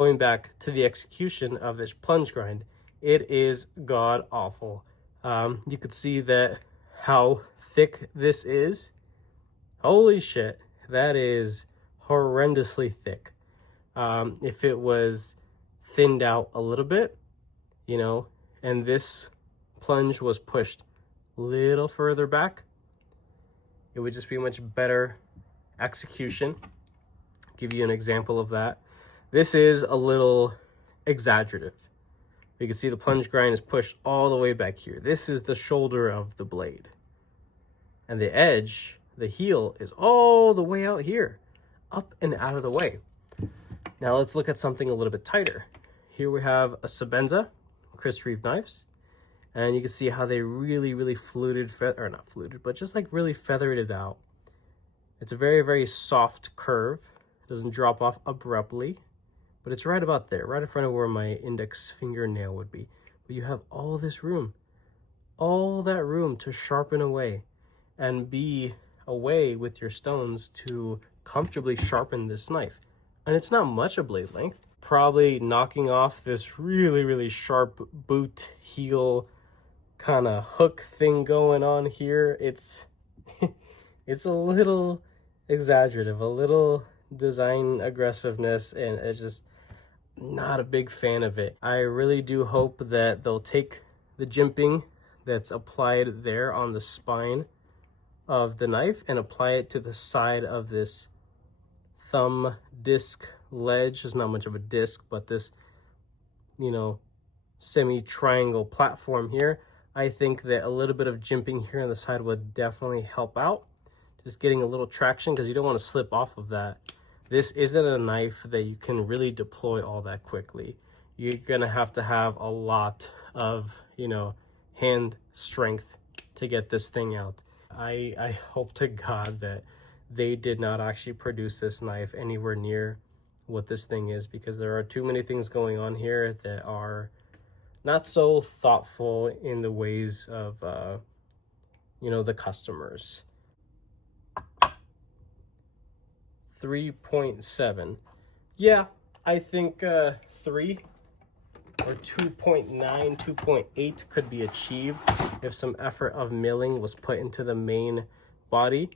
Going back to the execution of this plunge grind, it is god awful. You could see that how thick this is. Holy shit, that is horrendously thick. If it was thinned out a little bit, you know, and this plunge was pushed a little further back, it would just be much better execution. Give you an example of that. This is a little exaggerative. You can see the plunge grind is pushed all the way back here. This is the shoulder of the blade. And the edge, the heel, is all the way out here, up and out of the way. Now let's look at something a little bit tighter. Here we have a Sebenza Chris Reeve knives. And you can see how they really fluted, or not fluted, but just like really feathered it out. It's a very soft curve. It doesn't drop off abruptly, but it's right about there, right in front of where my index fingernail would be. But you have all this room, all that room to sharpen away and be away with your stones to comfortably sharpen this knife. And it's not much a blade length. Probably knocking off this really sharp boot heel kind of hook thing going on here. It's it's a little exaggerative, a little design aggressiveness, and it's just not a big fan of it. I really do hope that they'll take the jimping that's applied there on the spine of the knife and apply it to the side of this thumb disc ledge. It's not much of a disc, but this, you know, semi-triangle platform here. I think that a little bit of jimping here on the side would definitely help out. Just getting a little traction, because you don't want to slip off of that. This isn't a knife that you can really deploy all that quickly. You're gonna have to have a lot of, you know, hand strength to get this thing out. I hope to God that they did not actually produce this knife anywhere near what this thing is, because there are too many things going on here that are not so thoughtful in the ways of, you know, the customers. 3.7. Yeah, I think 3 or 2.9, 2.8 could be achieved if some effort of milling was put into the main body.